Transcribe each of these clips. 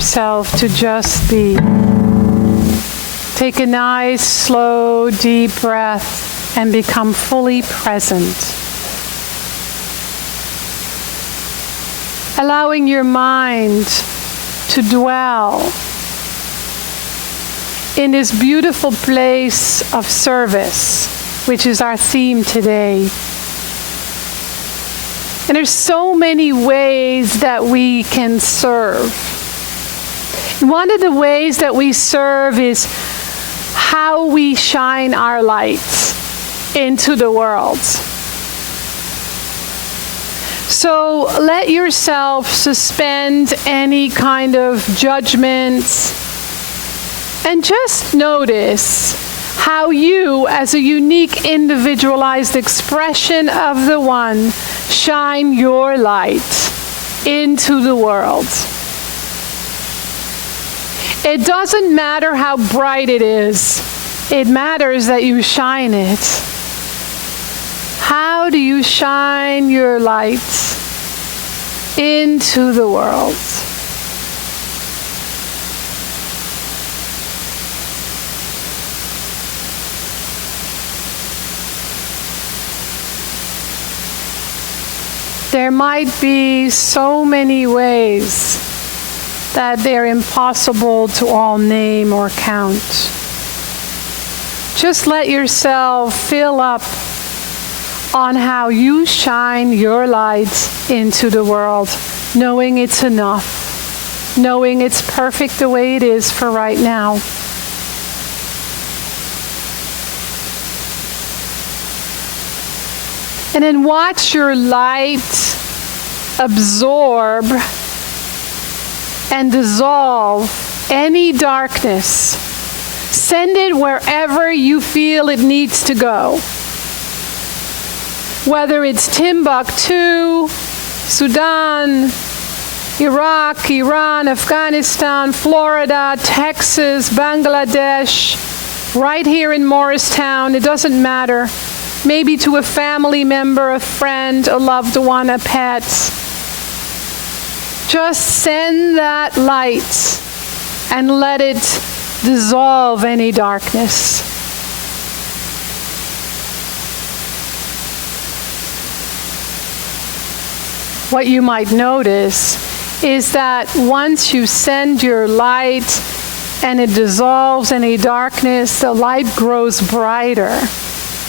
yourself to just be. Take a nice, slow, deep breath and become fully present. Allowing your mind to dwell in this beautiful place of service, which is our theme today. And there's so many ways that we can serve. And one of the ways that we serve is how we shine our lights into the world. So let yourself suspend any kind of judgments and just notice how you, as a unique individualized expression of the One, shine your light into the world. It doesn't matter how bright it is. It matters that you shine it. How do you shine your light into the world? There might be so many ways that they're impossible to all name or count. Just let yourself fill up on how you shine your light into the world, knowing it's enough, knowing it's perfect the way it is for right now. And then watch your light absorb and dissolve any darkness. Send it wherever you feel it needs to go. Whether it's Timbuktu, Sudan, Iraq, Iran, Afghanistan, Florida, Texas, Bangladesh, right here in Morristown, it doesn't matter. Maybe to a family member, a friend, a loved one, a pet. Just send that light and let it dissolve any darkness. What you might notice is that once you send your light and it dissolves any darkness, the light grows brighter,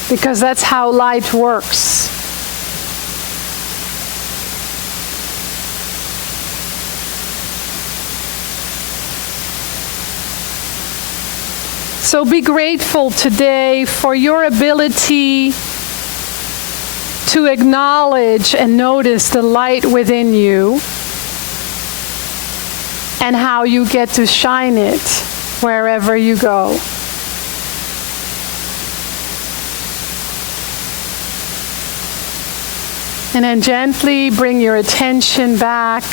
because that's how light works. So be grateful today for your ability to acknowledge and notice the light within you and how you get to shine it wherever you go. And then gently bring your attention back,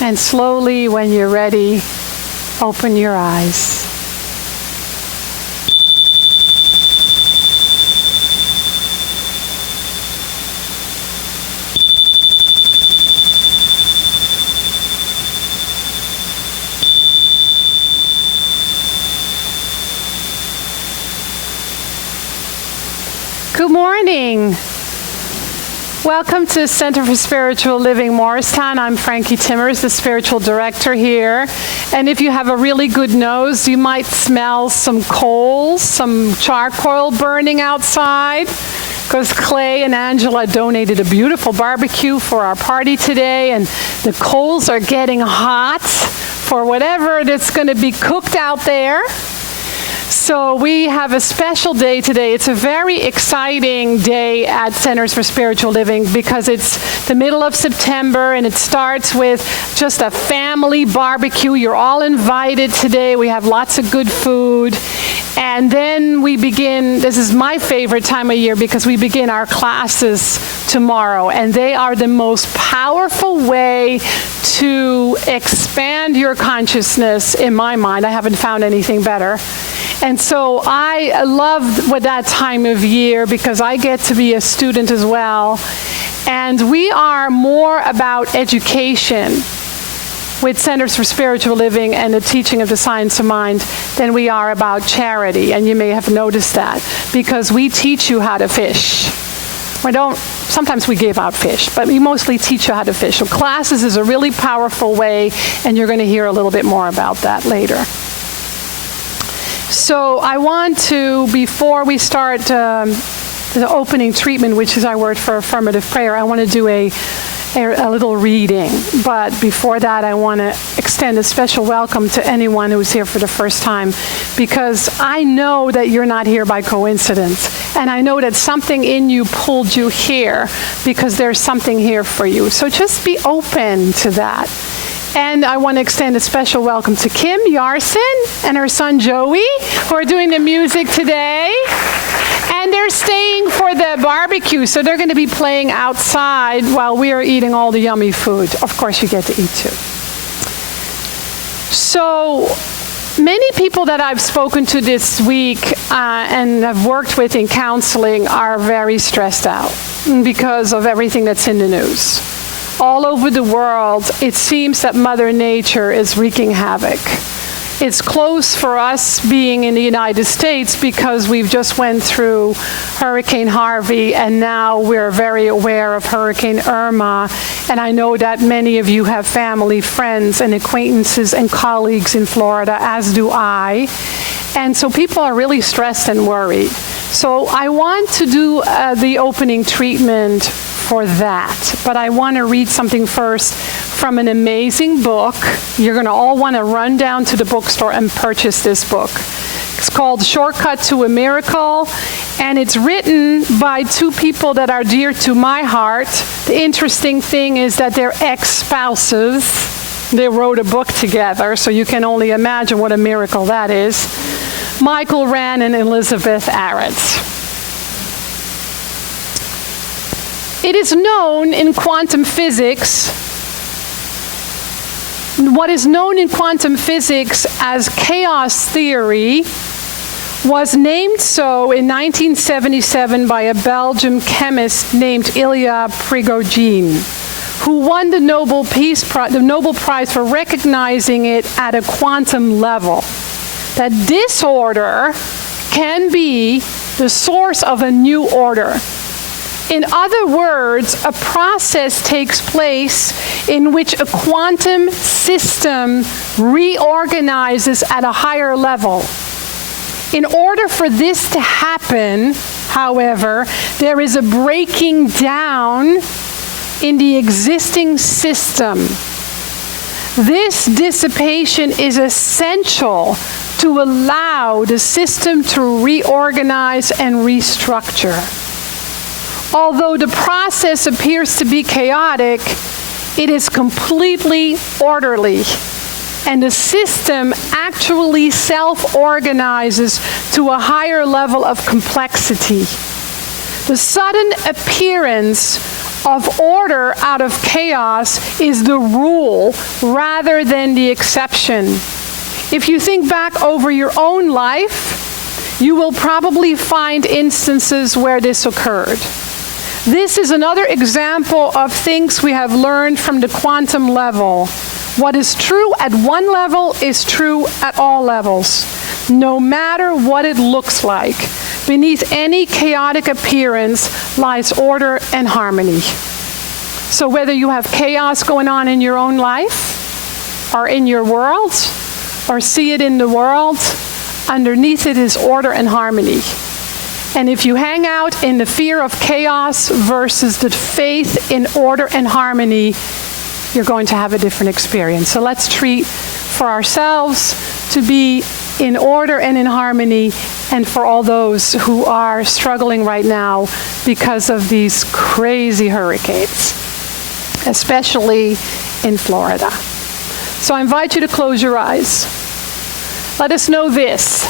and slowly, when you're ready, open your eyes. Good morning. Welcome to Center for Spiritual Living Morristown. I'm Frankie, the spiritual director here. And if you have a really good nose, you might smell some coals, some charcoal burning outside, because Clay and Angela donated a beautiful barbecue for our party today, and the coals are getting hot for whatever that's going to be cooked out there. So we have a special day today. It's a very exciting day at Centers for Spiritual Living because it's the middle of September and it starts with just a family barbecue. You're all invited today. We have lots of good food. And then we begin, this is my favorite time of year because we begin our classes tomorrow. And they are the most powerful way to expand your consciousness in my mind. I haven't found anything better. And so I love that time of year because I get to be a student as well. And we are more about education with Centers for Spiritual Living and the teaching of the science of mind than we are about charity. And you may have noticed that, because we teach you how to fish. Sometimes we give out fish, but we mostly teach you how to fish. So classes is a really powerful way, and you're going to hear a little bit more about that later. So I want to, before we start the opening treatment, which is our word for affirmative prayer, I want to do a little reading. But before that, I want to extend a special welcome to anyone who's here for the first time, because I know that you're not here by coincidence. And I know that something in you pulled you here because there's something here for you. So just be open to that. And I want to extend a special welcome to Kim Yarson and her son Joey, who are doing the music today. And they're staying for the barbecue, so they're going to be playing outside while we are eating all the yummy food. Of course, you get to eat too. So many people that I've spoken to this week and have worked with in counseling are very stressed out because of everything that's in the news. All over the world, it seems that Mother Nature is wreaking havoc. It's close for us being in the United States because we've just went through Hurricane Harvey, and now we're very aware of Hurricane Irma. And I know that many of you have family, friends, and acquaintances and colleagues in Florida, as do I. And so people are really stressed and worried. So I want to do the opening treatment for that. But I want to read something first from an amazing book. You're going to all want to run down to the bookstore and purchase this book. It's called Shortcut to a Miracle, and it's written by two people that are dear to my heart. The interesting thing is that they're ex-spouses. They wrote a book together, so you can only imagine what a miracle that is. Michael Rand and Elizabeth Arrett. It is known in quantum physics, what is known in quantum physics as chaos theory was named so in 1977 by a Belgian chemist named Ilya Prigogine, who won the Nobel Prize for recognizing it at a quantum level. That disorder can be the source of a new order. In other words, a process takes place in which a quantum system reorganizes at a higher level. In order for this to happen, however, there is a breaking down in the existing system. This dissipation is essential to allow the system to reorganize and restructure. Although the process appears to be chaotic, it is completely orderly, and the system actually self-organizes to a higher level of complexity. The sudden appearance of order out of chaos is the rule rather than the exception. If you think back over your own life, you will probably find instances where this occurred. This is another example of things we have learned from the quantum level. What is true at one level is true at all levels, no matter what it looks like. Beneath any chaotic appearance lies order and harmony. So whether you have chaos going on in your own life, or in your world, or see it in the world, underneath it is order and harmony. And if you hang out in the fear of chaos versus the faith in order and harmony, you're going to have a different experience. So let's treat for ourselves to be in order and in harmony, and for all those who are struggling right now because of these crazy hurricanes, especially in Florida. So I invite you to close your eyes. Let us know this,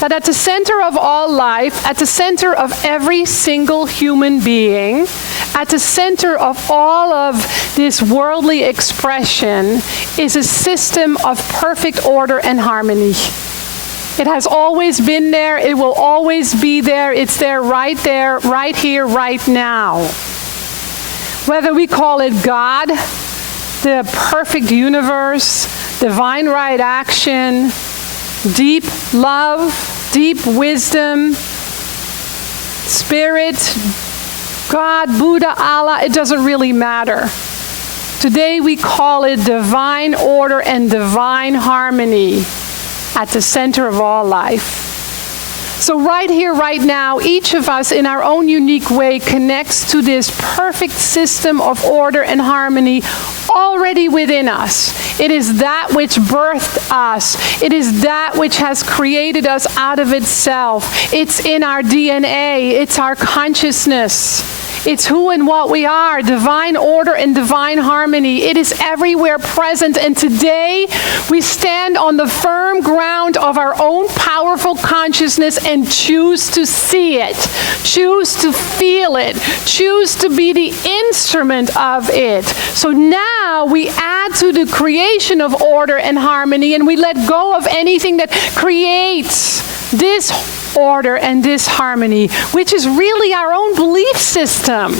that at the center of all life, at the center of every single human being, at the center of all of this worldly expression is a system of perfect order and harmony. It has always been there. It will always be there. It's there, right here, right now. Whether we call it God, the perfect universe, divine right action, deep love, deep wisdom, spirit, God, Buddha, Allah, it doesn't really matter. Today we call it divine order and divine harmony at the center of all life. So right here, right now, each of us in our own unique way connects to this perfect system of order and harmony already within us. It is that which birthed us. It is that which has created us out of itself. It's in our DNA. It's our consciousness. It's who and what we are, divine order and divine harmony. It is everywhere present. And today we stand on the firm ground of our own powerful consciousness and choose to see it, choose to feel it, choose to be the instrument of it. So now we add to the creation of order and harmony, and we let go of anything that creates this order and disharmony, which is really our own belief system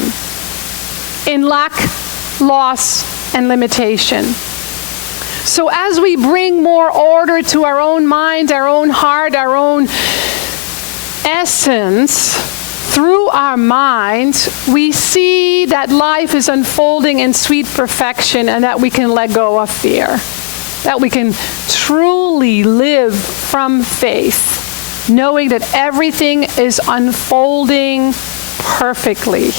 in lack, loss, and limitation. So as we bring more order to our own mind, our own heart, our own essence, through our mind, we see that life is unfolding in sweet perfection and that we can let go of fear, that we can truly live from faith, knowing that everything is unfolding perfectly,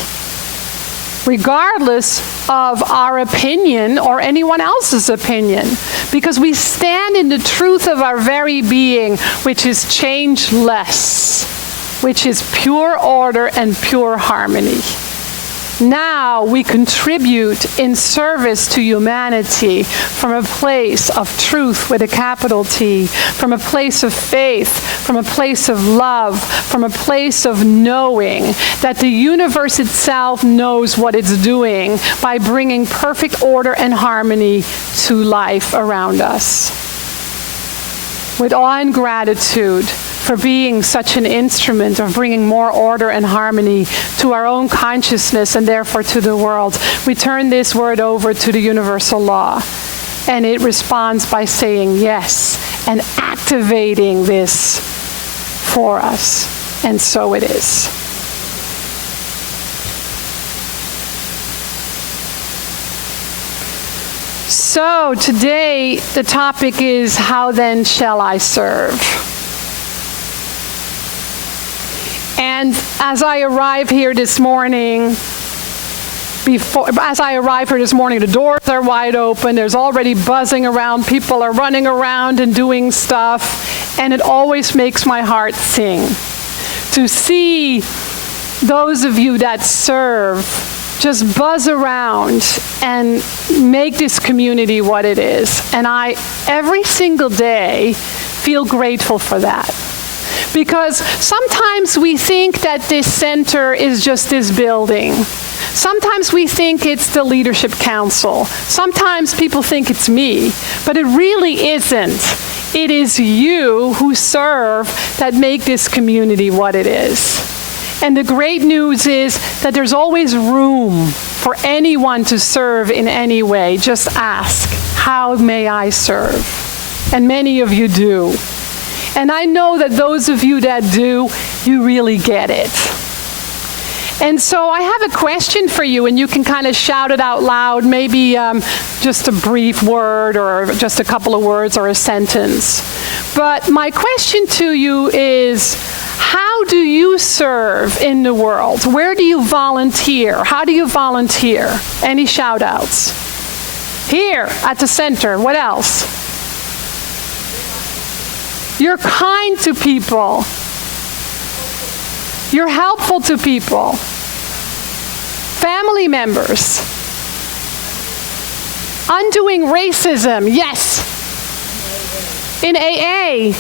regardless of our opinion or anyone else's opinion, because we stand in the truth of our very being, which is changeless, which is pure order and pure harmony. Now we contribute in service to humanity from a place of truth with a capital T, from a place of faith, from a place of love, from a place of knowing that the universe itself knows what it's doing by bringing perfect order and harmony to life around us. With awe and gratitude for being such an instrument of bringing more order and harmony to our own consciousness and therefore to the world, we turn this word over to the universal law. And it responds by saying yes and activating this for us. And so it is. So today the topic is, how then shall I serve? And as I arrive here this morning, the doors are wide open. There's already buzzing around. People are running around and doing stuff. And it always makes my heart sing to see those of you that serve just buzz around and make this community what it is. And I, every single day, feel grateful for that. Because sometimes we think that this center is just this building. Sometimes we think it's the leadership council. Sometimes people think it's me, but it really isn't. It is you who serve that make this community what it is. And the great news is that there's always room for anyone to serve in any way. Just ask, how may I serve? And many of you do. And I know that those of you that do, you really get it. And so I have a question for you, and you can kind of shout it out loud, maybe just a brief word or just a couple of words or a sentence. But my question to you is, how do you serve in the world? Where do you volunteer? How do you volunteer? Any shout outs? Here at the center. What else? You're kind to people. You're helpful to people. Family members. Undoing racism, yes. In AA.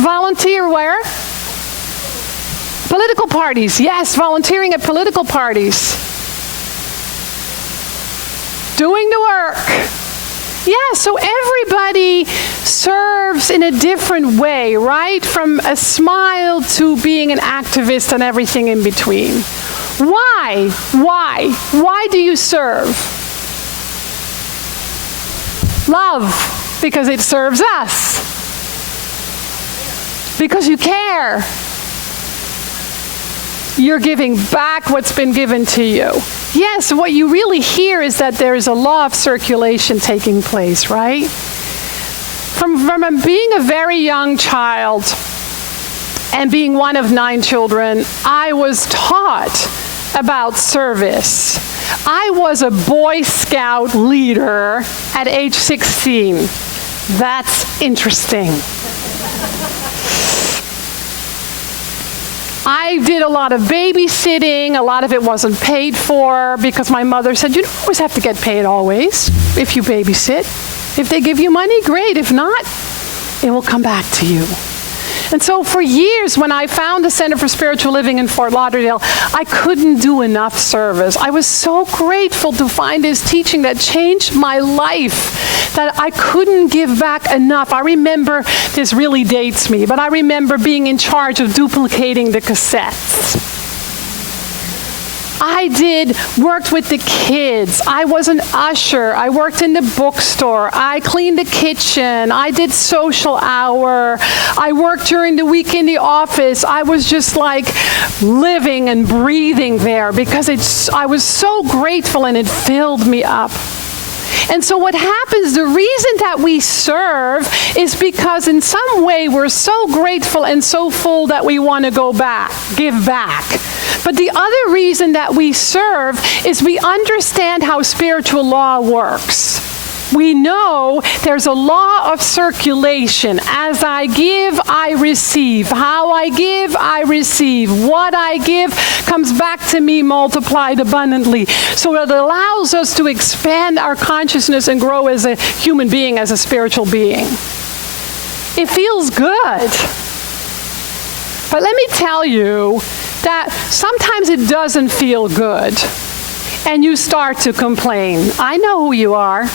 Volunteer where? Political parties, yes, volunteering at political parties. Doing the work. Yeah, so everybody serves in a different way, right? From a smile to being an activist and everything in between. Why? Why? Why do you serve? Love, because it serves us. Because you care. You're giving back what's been given to you. Yes, what you really hear is that there is a law of circulation taking place, right? From being a very young child and being one of 9 children, I was taught about service. I was a Boy Scout leader at age 16. That's interesting. I did a lot of babysitting. A lot of it wasn't paid for because my mother said, you don't always have to get paid always if you babysit. If they give you money, great. If not, it will come back to you. And so for years, when I found the Center for Spiritual Living in Fort Lauderdale, I couldn't do enough service. I was so grateful to find this teaching that changed my life, that I couldn't give back enough. I remember, this really dates me, but I remember being in charge of duplicating the cassettes. I worked with the kids. I was an usher. I worked in the bookstore. I cleaned the kitchen. I did social hour. I worked during the week in the office. I was just like living and breathing there because I was so grateful and it filled me up. And so what happens, the reason that we serve is because in some way we're so grateful and so full that we want to go back, give back. But the other reason that we serve is we understand how spiritual law works. We know there's a law of circulation. As I give, I receive. How I give, I receive. What I give comes back to me multiplied abundantly. So it allows us to expand our consciousness and grow as a human being, as a spiritual being. It feels good. But let me tell you that sometimes it doesn't feel good. And you start to complain. I know who you are.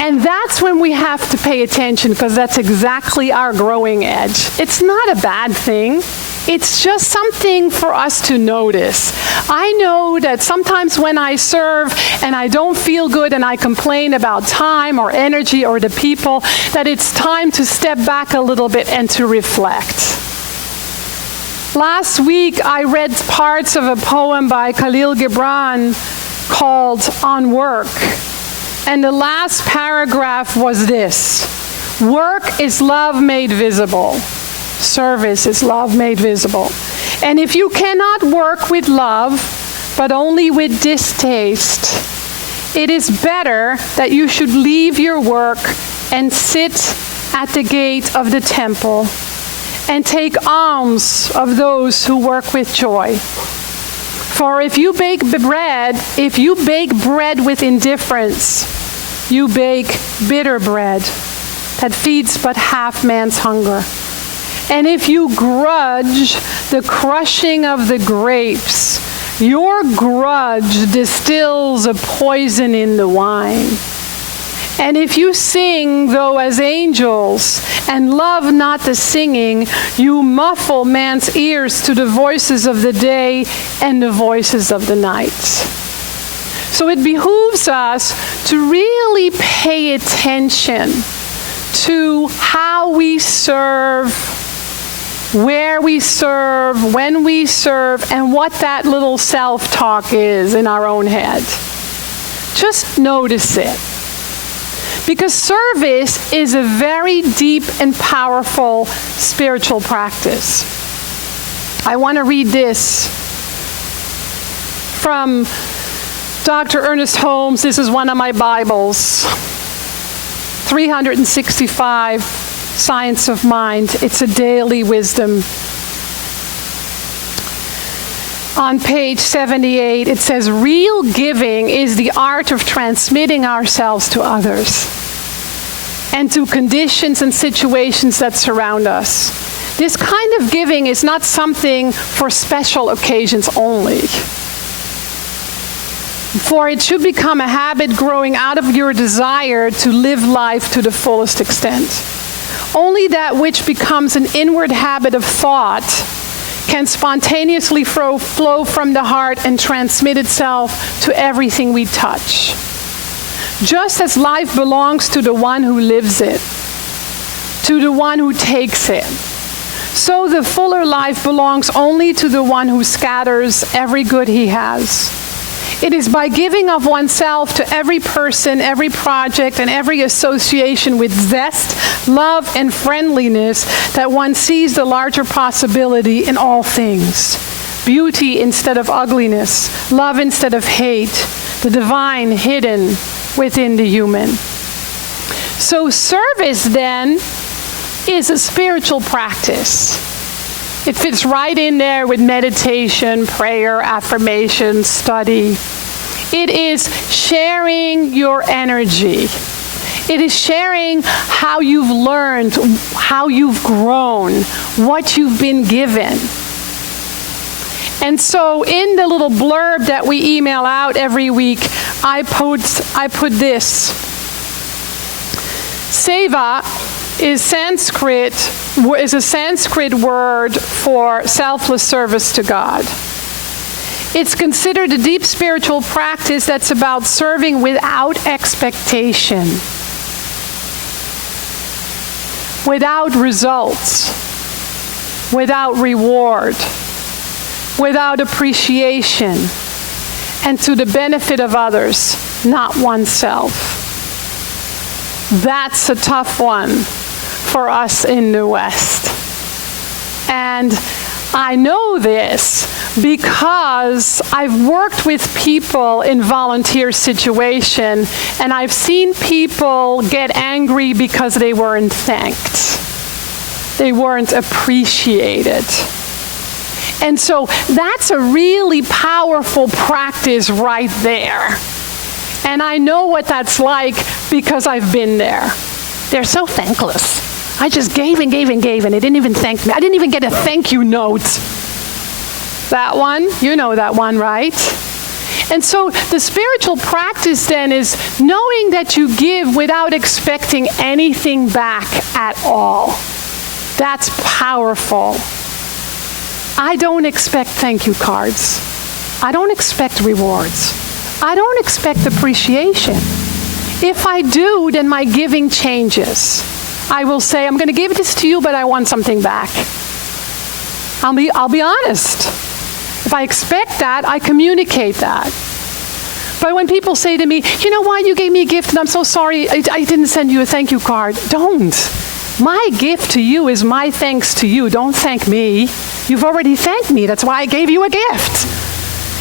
And that's when we have to pay attention, because that's exactly our growing edge. It's not a bad thing. It's just something for us to notice. I know that sometimes when I serve and I don't feel good and I complain about time or energy or the people, that it's time to step back a little bit and to reflect. Last week I read parts of a poem by Khalil Gibran called On Work. And the last paragraph was this: work is love made visible. Service is love made visible. And if you cannot work with love, but only with distaste, it is better that you should leave your work and sit at the gate of the temple and take alms of those who work with joy. For if you bake bread with indifference, you bake bitter bread that feeds but half man's hunger. And if you grudge the crushing of the grapes, your grudge distills a poison in the wine. And if you sing, though as angels, and love not the singing, you muffle man's ears to the voices of the day and the voices of the night. So it behooves us to really pay attention to how we serve, where we serve, when we serve, and what that little self-talk is in our own head. Just notice it. Because service is a very deep and powerful spiritual practice. I want to read this from Dr. Ernest Holmes. This is one of my Bibles. 365, Science of Mind. It's a daily wisdom. On page 78, it says, real giving is the art of transmitting ourselves to others and to conditions and situations that surround us. This kind of giving is not something for special occasions only. For it should become a habit growing out of your desire to live life to the fullest extent. Only that which becomes an inward habit of thought can spontaneously flow from the heart and transmit itself to everything we touch. Just as life belongs to the one who lives it, to the one who takes it, so the fuller life belongs only to the one who scatters every good he has. It is by giving of oneself to every person, every project, and every association with zest, love, and friendliness that one sees the larger possibility in all things. Beauty instead of ugliness, love instead of hate, the divine hidden within the human. So service then is a spiritual practice. It fits right in there with meditation, prayer, affirmation, study. It is sharing your energy. It is sharing how you've learned, how you've grown, what you've been given. And so in the little blurb that we email out every week, I put this. Seva is a Sanskrit word for selfless service to God. It's considered a deep spiritual practice that's about serving without expectation, without results, without reward, without appreciation, and to the benefit of others, not oneself. That's a tough one for us in the West. And I know this because I've worked with people in volunteer situation, and I've seen people get angry because they weren't thanked. They weren't appreciated. And so that's a really powerful practice right there. And I know what that's like because I've been there. They're so thankless. I just gave and gave and gave, and they didn't even thank me. I didn't even get a thank you note. That one, you know that one, right? And so the spiritual practice then is knowing that you give without expecting anything back at all. That's powerful. I don't expect thank you cards. I don't expect rewards. I don't expect appreciation. If I do, then my giving changes. I will say, I'm going to give this to you, but I want something back. I'll be honest. If I expect that, I communicate that. But when people say to me, you know what, you gave me a gift and I'm so sorry I didn't send you a thank you card. Don't. My gift to you is my thanks to you. Don't thank me. You've already thanked me. That's why I gave you a gift.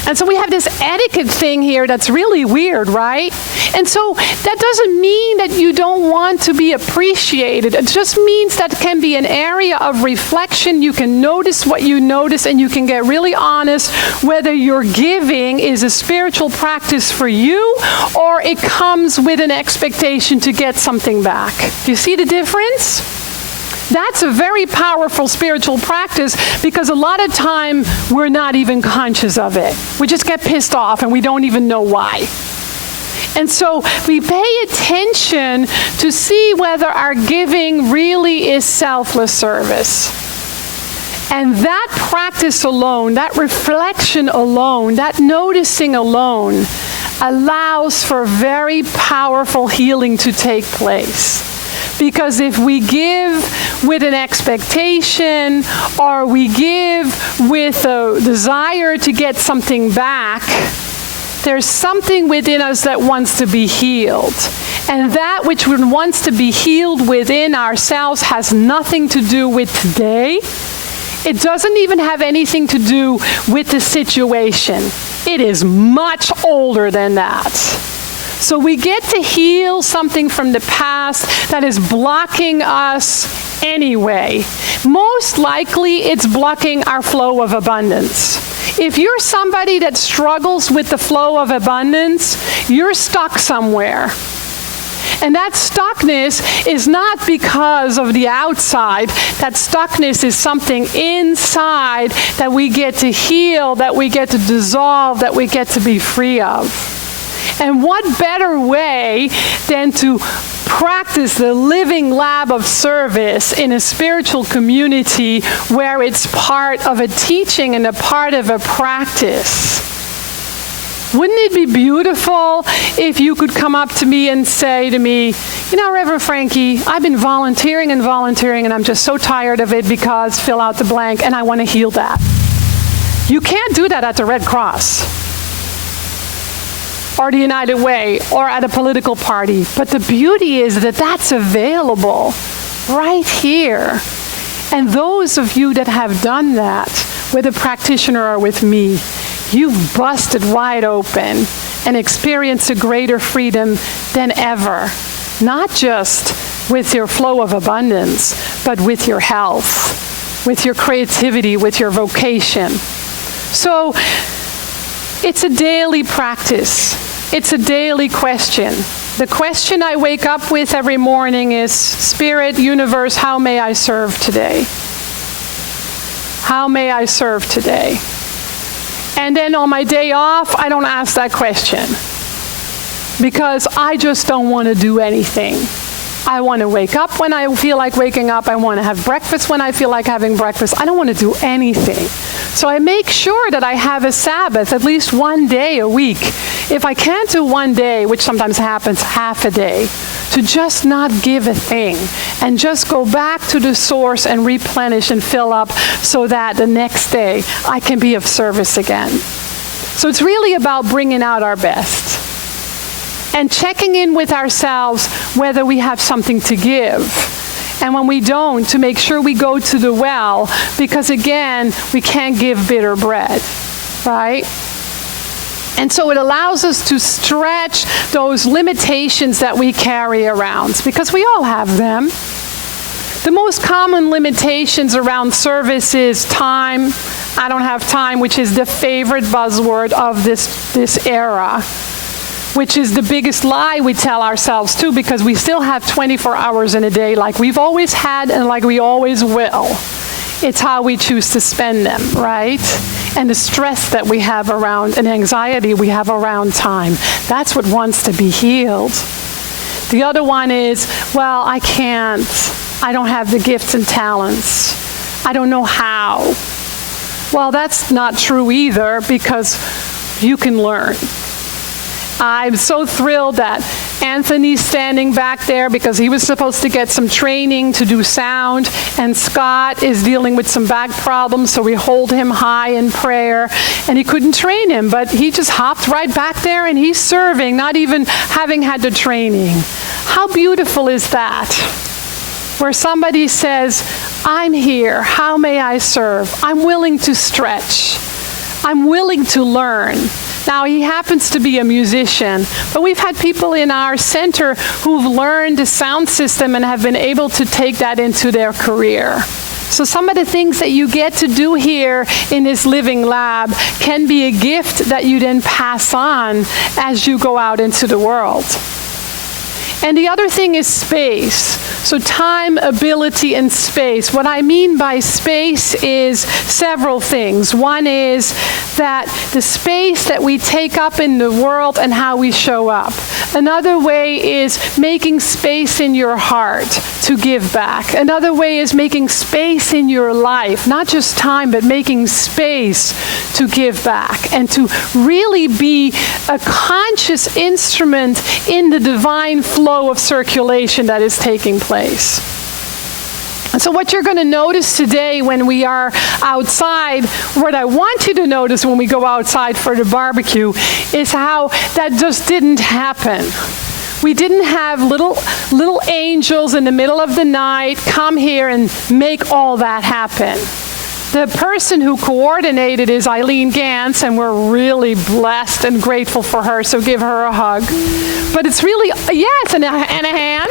And so we have this etiquette thing here that's really weird, right? And so that doesn't mean that you don't want to be appreciated. It just means that can be an area of reflection. You can notice what you notice, and you can get really honest whether your giving is a spiritual practice for you or it comes with an expectation to get something back. Do you see the difference? That's a very powerful spiritual practice because a lot of time we're not even conscious of it. We just get pissed off and we don't even know why. And so we pay attention to see whether our giving really is selfless service. And that practice alone, that reflection alone, that noticing alone allows for very powerful healing to take place. Because if we give with an expectation or we give with a desire to get something back, there's something within us that wants to be healed. And that which wants to be healed within ourselves has nothing to do with today. It doesn't even have anything to do with the situation. It is much older than that. So we get to heal something from the past that is blocking us anyway. Most likely, it's blocking our flow of abundance. If you're somebody that struggles with the flow of abundance, you're stuck somewhere. And that stuckness is not because of the outside. That stuckness is something inside that we get to heal, that we get to dissolve, that we get to be free of. And what better way than to practice the living lab of service in a spiritual community where it's part of a teaching and a part of a practice. Wouldn't it be beautiful if you could come up to me and say to me, you know, Reverend Frankie, I've been volunteering and I'm just so tired of it because fill out the blank, and I want to heal that. You can't do that at the Red Cross or the United Way or at a political party. But the beauty is that that's available right here. And those of you that have done that with a practitioner or with me, you've busted wide open and experienced a greater freedom than ever. Not just with your flow of abundance, but with your health, with your creativity, with your vocation. So it's a daily practice. It's a daily question. The question I wake up with every morning is, Spirit, Universe, how may I serve today? How may I serve today? And then on my day off, I don't ask that question because I just don't want to do anything. I want to wake up when I feel like waking up. I want to have breakfast when I feel like having breakfast. I don't want to do anything. So I make sure that I have a Sabbath at least one day a week. If I can't do one day, which sometimes happens, half a day, to just not give a thing and just go back to the source and replenish and fill up so that the next day I can be of service again. So it's really about bringing out our best and checking in with ourselves whether we have something to give. And when we don't, to make sure we go to the well, because again, we can't give bitter bread, right? And so it allows us to stretch those limitations that we carry around, because we all have them. The most common limitations around service is time. I don't have time, which is the favorite buzzword of this era, which is the biggest lie we tell ourselves too, because we still have 24 hours in a day like we've always had and like we always will. It's how we choose to spend them, right? And the stress that we have around and anxiety we have around time. That's what wants to be healed. The other one is, well, I can't. I don't have the gifts and talents. I don't know how. Well, that's not true either, because you can learn. I'm so thrilled that Anthony's standing back there because he was supposed to get some training to do sound, and Scott is dealing with some back problems, so we hold him high in prayer, and he couldn't train him, but he just hopped right back there and he's serving, not even having had the training. How beautiful is that? Where somebody says, I'm here, how may I serve? I'm willing to stretch. I'm willing to learn. Now, he happens to be a musician, but we've had people in our center who've learned the sound system and have been able to take that into their career. So some of the things that you get to do here in this living lab can be a gift that you then pass on as you go out into the world. And the other thing is space. So time, ability, and space. What I mean by space is several things. One is that the space that we take up in the world and how we show up. Another way is making space in your heart to give back. Another way is making space in your life, not just time, but making space to give back and to really be a conscious instrument in the divine flow of circulation that is taking place. And so what you're going to notice today when we are outside, what I want you to notice when we go outside for the barbecue, is how that just didn't happen. We didn't have little angels in the middle of the night come here and make all that happen. The person who coordinated is Eileen Gantz, and we're really blessed and grateful for her, so give her a hug. But it's really, yes, and a hand.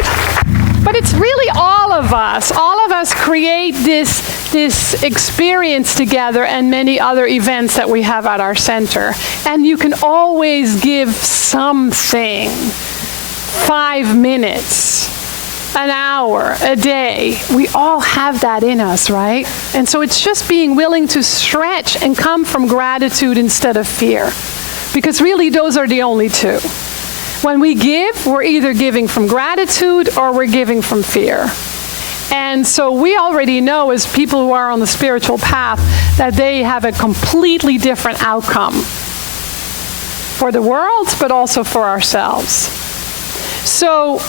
But it's really all of us. All of us create this experience together and many other events that we have at our center. And you can always give something. 5 minutes. An hour, a day. We all have that in us, right? And so it's just being willing to stretch and come from gratitude instead of fear. Because really those are the only two. When we give, we're either giving from gratitude or we're giving from fear. And so we already know, as people who are on the spiritual path, that they have a completely different outcome for the world, but also for ourselves. So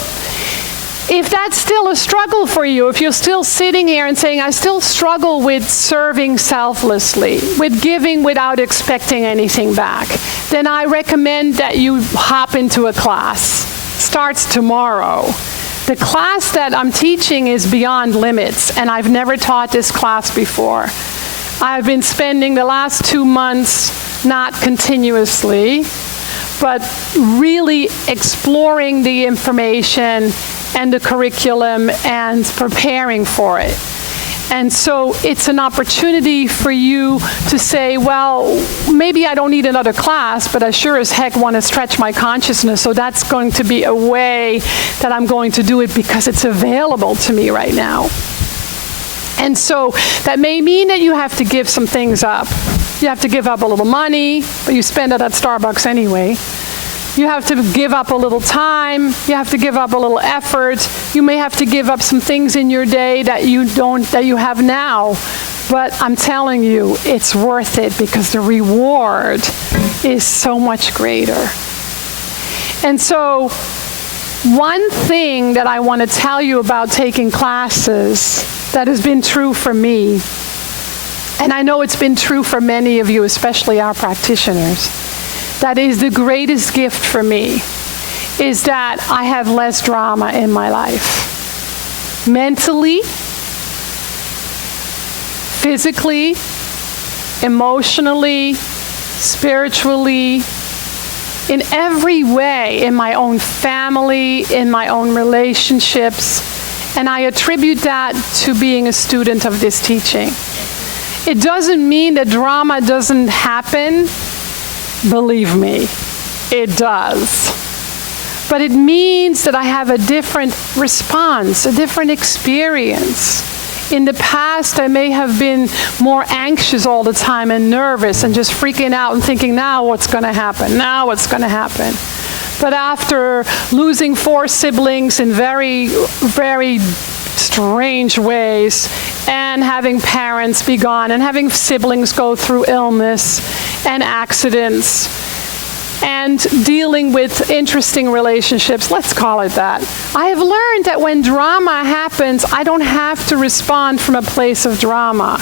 if that's still a struggle for you, if you're still sitting here and saying, I still struggle with serving selflessly, with giving without expecting anything back, then I recommend that you hop into a class. It starts tomorrow. The class that I'm teaching is Beyond Limits, and I've never taught this class before. I've been spending the last 2 months, not continuously, but really exploring the information and the curriculum and preparing for it. And so it's an opportunity for you to say, well, maybe I don't need another class, but I sure as heck want to stretch my consciousness, so that's going to be a way that I'm going to do it because it's available to me right now. And so that may mean that you have to give some things up. You have to give up a little money, but you spend it at Starbucks anyway. You have to give up a little time. You have to give up a little effort. You may have to give up some things in your day that you have now. But I'm telling you, it's worth it because the reward is so much greater. And so one thing that I want to tell you about taking classes that has been true for me, and I know it's been true for many of you, especially our practitioners, that is the greatest gift for me, is that I have less drama in my life. Mentally, physically, emotionally, spiritually, in every way, in my own family, in my own relationships, and I attribute that to being a student of this teaching. It doesn't mean that drama doesn't happen. Believe me, it does. But it means that I have a different response, a different experience. In the past, I may have been more anxious all the time and nervous and just freaking out and thinking, now what's going to happen? Now what's going to happen? But after losing 4 siblings in very, very strange ways, and having parents be gone, and having siblings go through illness and accidents, and dealing with interesting relationships, let's call it that. I have learned that when drama happens, I don't have to respond from a place of drama.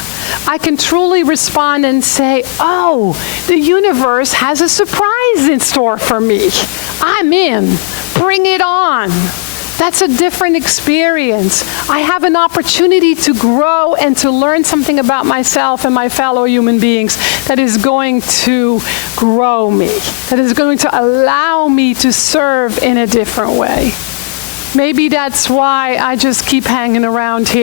I can truly respond and say, oh, the universe has a surprise in store for me. I'm in. Bring it on. That's a different experience. I have an opportunity to grow and to learn something about myself and my fellow human beings that is going to grow me, that is going to allow me to serve in a different way. Maybe that's why I just keep hanging around here.